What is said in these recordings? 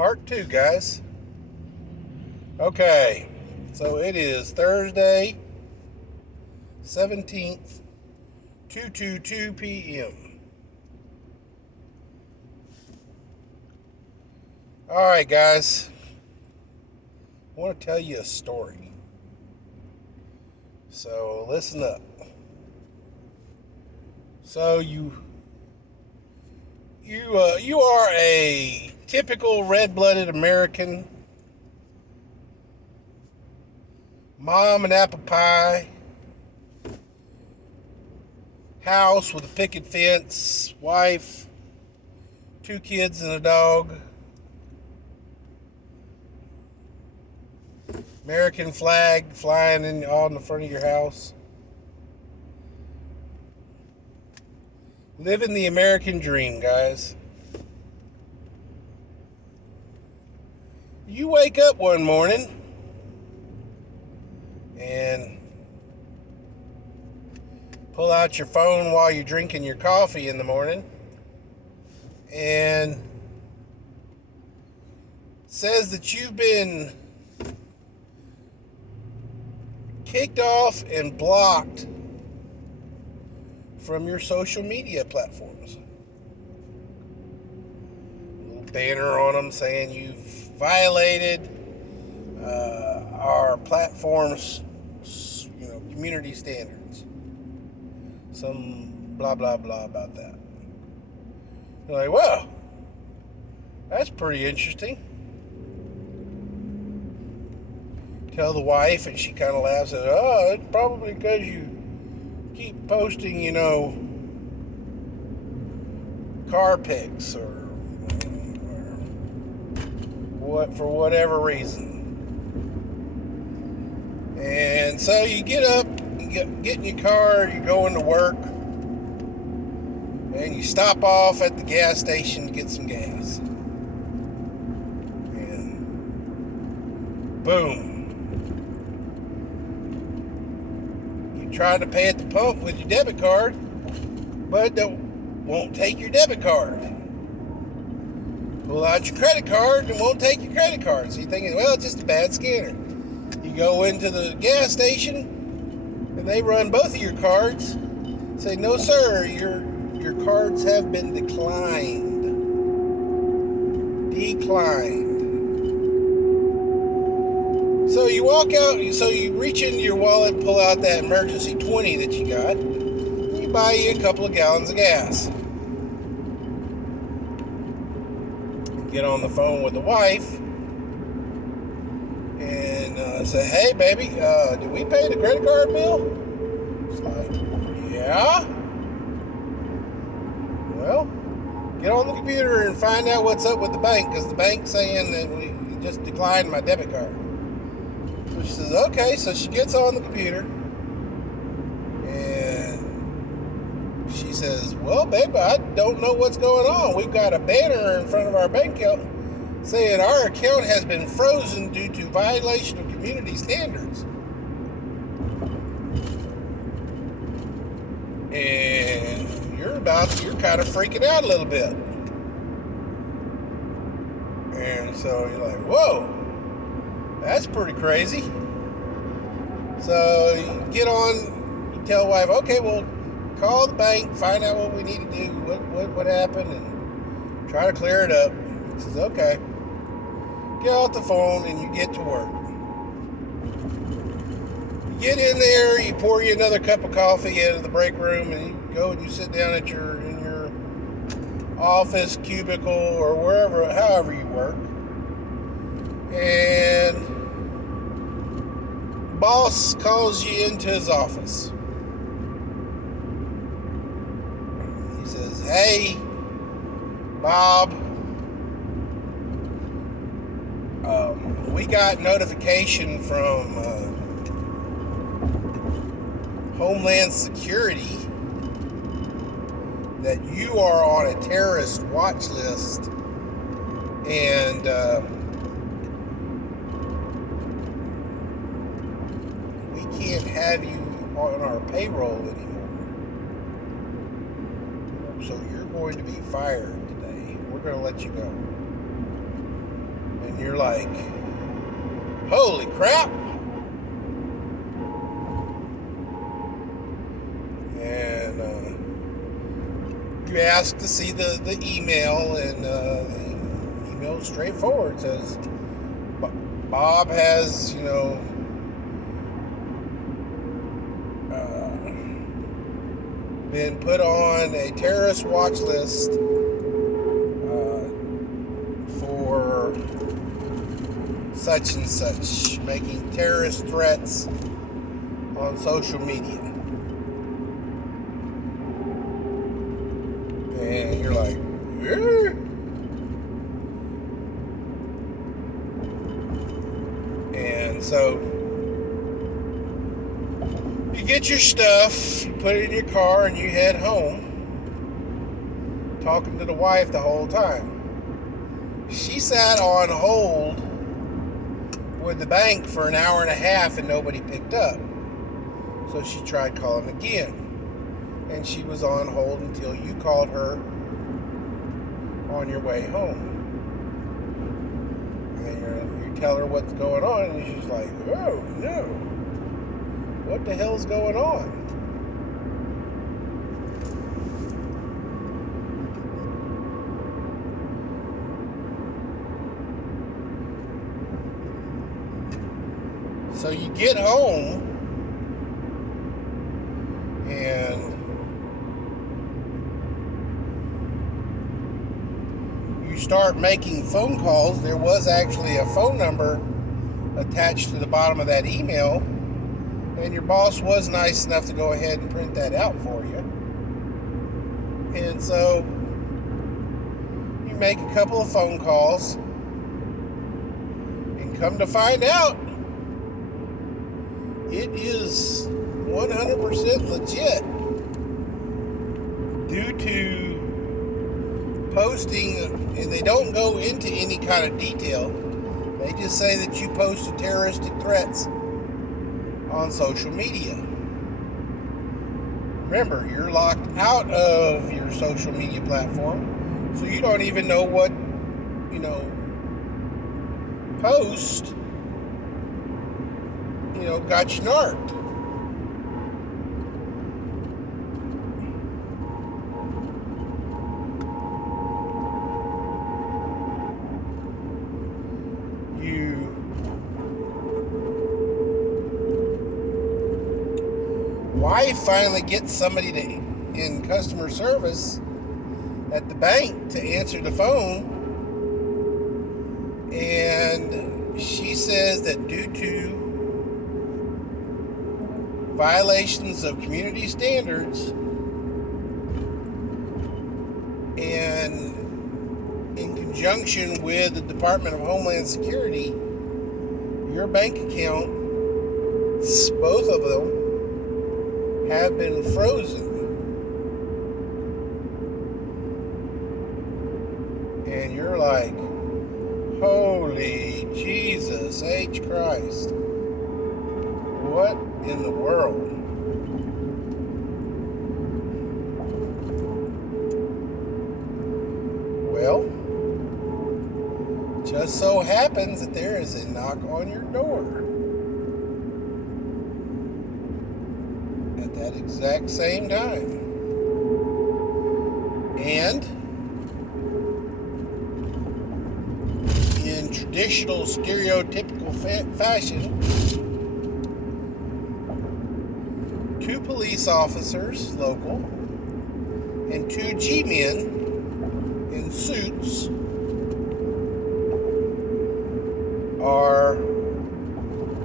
Part 2, guys. Okay, so it is Thursday, 17th, 2:22 p.m. Alright, guys. I want to tell you a story. So, listen up. So, you are a typical red-blooded American. Mom and apple pie. House with a picket fence. Wife. 2 kids and a dog. American flag flying in the front of your house. Living the American dream, guys. You wake up one morning and pull out your phone while you're drinking your coffee in the morning, and says that you've been kicked off and blocked from your social media platforms. A little banner on them saying you've violated our platform's community standards. Some blah blah blah about that. You're like, well, that's pretty interesting. Tell the wife, and she kind of laughs at, oh, it's probably because you keep posting, car pics or what, for whatever reason. And so you get up, you get in your car, you go into work, and you stop off at the gas station to get some gas. And boom. Trying to pay at the pump with your debit card, but they won't take your debit card. Pull out your credit card and won't take your credit card. So you're thinking, well, it's just a bad scanner. You go into the gas station and they run both of your cards. Say, no, sir, your cards have been declined. So you walk out, so you reach into your wallet, pull out that emergency 20 that you got, and you buy you a couple of gallons of gas. Get on the phone with the wife and say, hey, baby, did we pay the credit card bill? It's like, yeah. Well, get on the computer and find out what's up with the bank, because the bank's saying that we just declined my debit card. So she says, okay. So she gets on the computer and she says, well, babe, I don't know what's going on. We've got a banner in front of our bank account saying our account has been frozen due to violation of community standards. And you're kind of freaking out a little bit. And so you're like, whoa. That's pretty crazy. So you get on, you tell the wife, okay, well, call the bank, find out what we need to do, what happened, and try to clear it up. She says, okay. Get off the phone and you get to work. You get in there, you pour you another cup of coffee out of the break room, and you go and you sit down in your office, cubicle, or however you work. And boss calls you into his office. He says, hey, Bob, we got notification from Homeland Security that you are on a terrorist watch list, and we can't have you on our payroll anymore. So you're going to be fired today. We're going to let you go. And you're like, holy crap. And you ask to see the email, and the email is straightforward. It says, Bob has, been put on a terrorist watch list for such and such, making terrorist threats on social media. And you're like, yeah. And so you get your stuff, you put it in your car, and you head home, talking to the wife the whole time. She sat on hold with the bank for an hour and a half and nobody picked up. So she tried calling again. And she was on hold until you called her on your way home. And you tell her what's going on, and she's like, oh no, what the hell's going on? So you get home, and you start making phone calls. There was actually a phone number attached to the bottom of that email, and your boss was nice enough to go ahead and print that out for you. And so you make a couple of phone calls, and come to find out, it is 100% legit due to posting, and they don't go into any kind of detail. They just say that you posted terroristic threats on social media. Remember, you're locked out of your social media platform, so you don't even know what, post, got you narked. Wife finally gets somebody in customer service at the bank to answer the phone, and she says that due to violations of community standards and in conjunction with the Department of Homeland Security, your bank accounts, both of them, have been frozen. And you're like, holy Jesus H. Christ. What in the world? Well, just so happens that there is a knock on your door at that exact same time. And in traditional stereotypical fashion, two police officers, local, and two G-men in suits are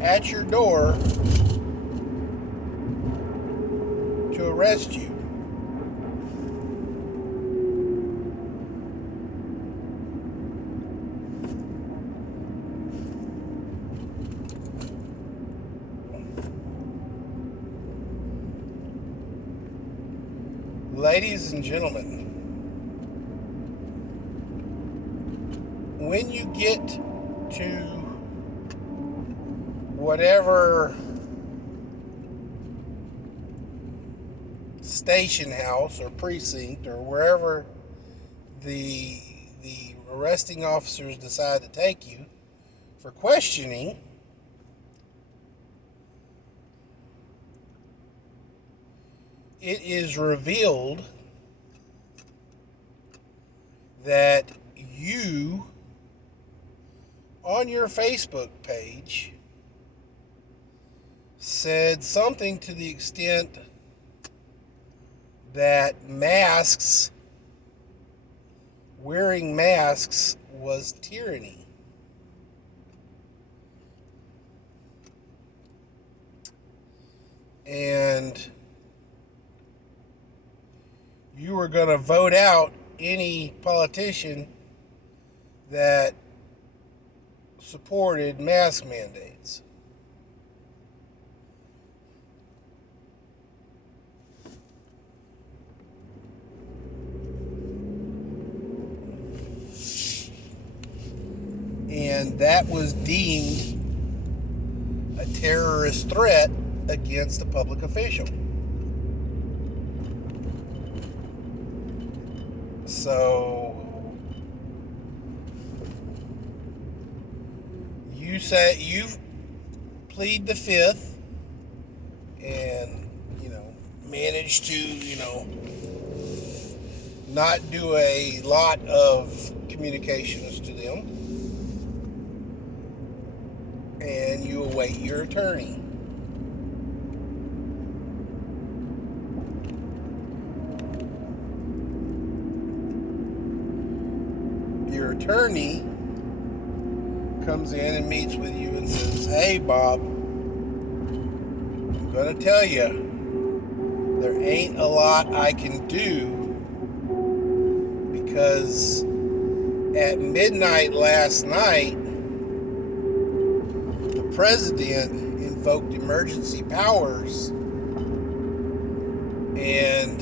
at your door to arrest you. Ladies and gentlemen, when you get to whatever station house or precinct or wherever the the arresting officers decide to take you for questioning, it is revealed that you, on your Facebook page, said something to the extent that wearing masks was tyranny. And you were going to vote out any politician that supported mask mandates. And that was deemed a terrorist threat against a public official. So you say you plead the fifth and manage to not do a lot of communications to them, and you await your attorney. Your attorney comes in and meets with you and says, "Hey, Bob, I'm going to tell you, there ain't a lot I can do because at midnight last night, the president invoked emergency powers, and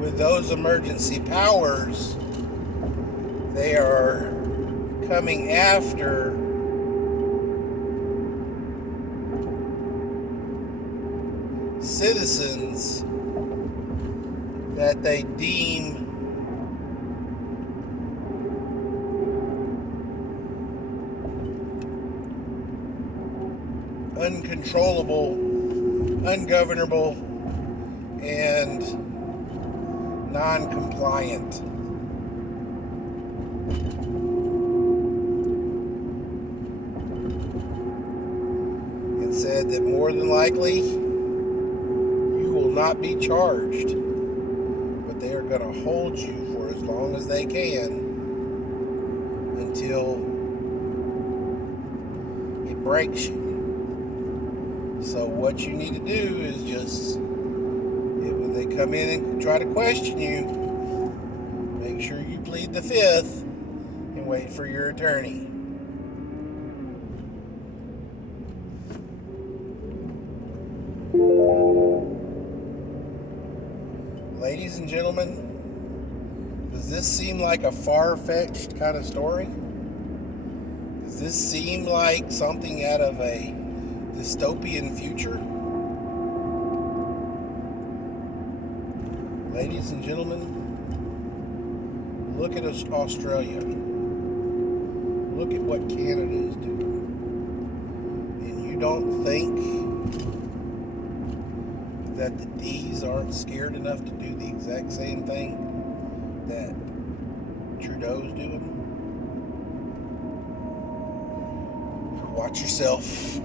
with those emergency powers, they are coming after citizens that they deem uncontrollable, ungovernable, and non-compliant." And said that more than likely you will not be charged, but they are going to hold you for as long as they can until it breaks you. So what you need to do is just, when they come in and try to question you, make sure you plead the fifth and wait for your attorney. Ladies and gentlemen, does this seem like a far-fetched kind of story? Does this seem like something out of a dystopian future? Ladies and gentlemen, look at Australia. Look at what Canada is doing. And you don't think that the D's aren't scared enough to do the exact same thing that Trudeau's doing? Watch yourself.